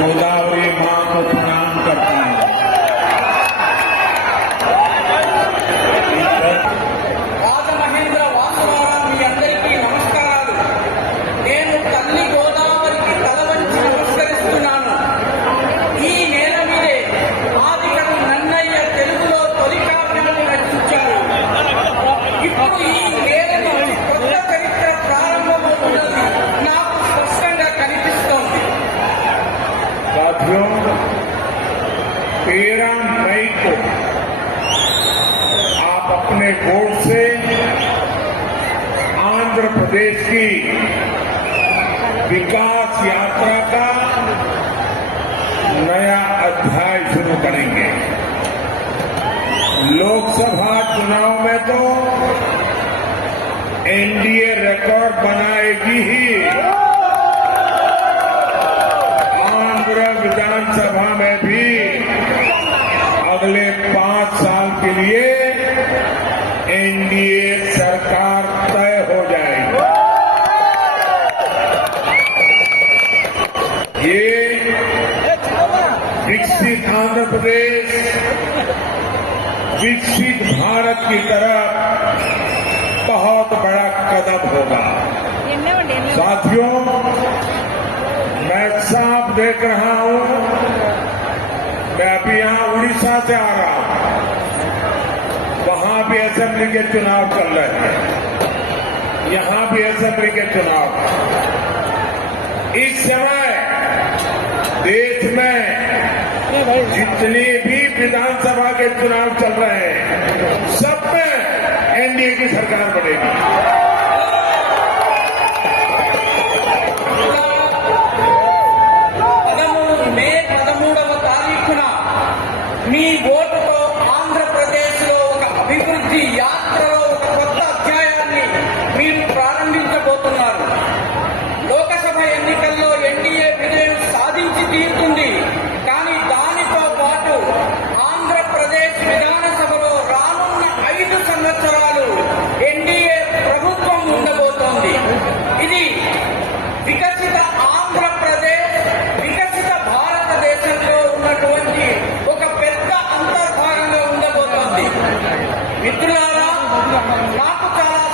गोदावरी माँ को प्रणाम करता साथियों तेरह मई को आप अपने वोट से आंध्र प्रदेश की विकास यात्रा का नया अध्याय शुरू करेंगे। लोकसभा चुनाव में तो एनडीए रिकॉर्ड बनाएगी ही। एनडीए सरकार तय हो जाएगी। ये विकसित आंध्र प्रदेश, विकसित भारत की तरफ़ बहुत बड़ा कदम होगा। साथियों, मैं साफ़ देख रहा हूँ, मैं अभी यहाँ उड़ीसा से आ रहा हूँ। भी असेंबली के चुनाव चल रहे हैं। यहाँ भी असेंबली के चुनाव। इस समय देश में जितने भी विधानसभा के चुनाव चल रहे हैं, सब में एनडीए की सरकार बनेगी। pro.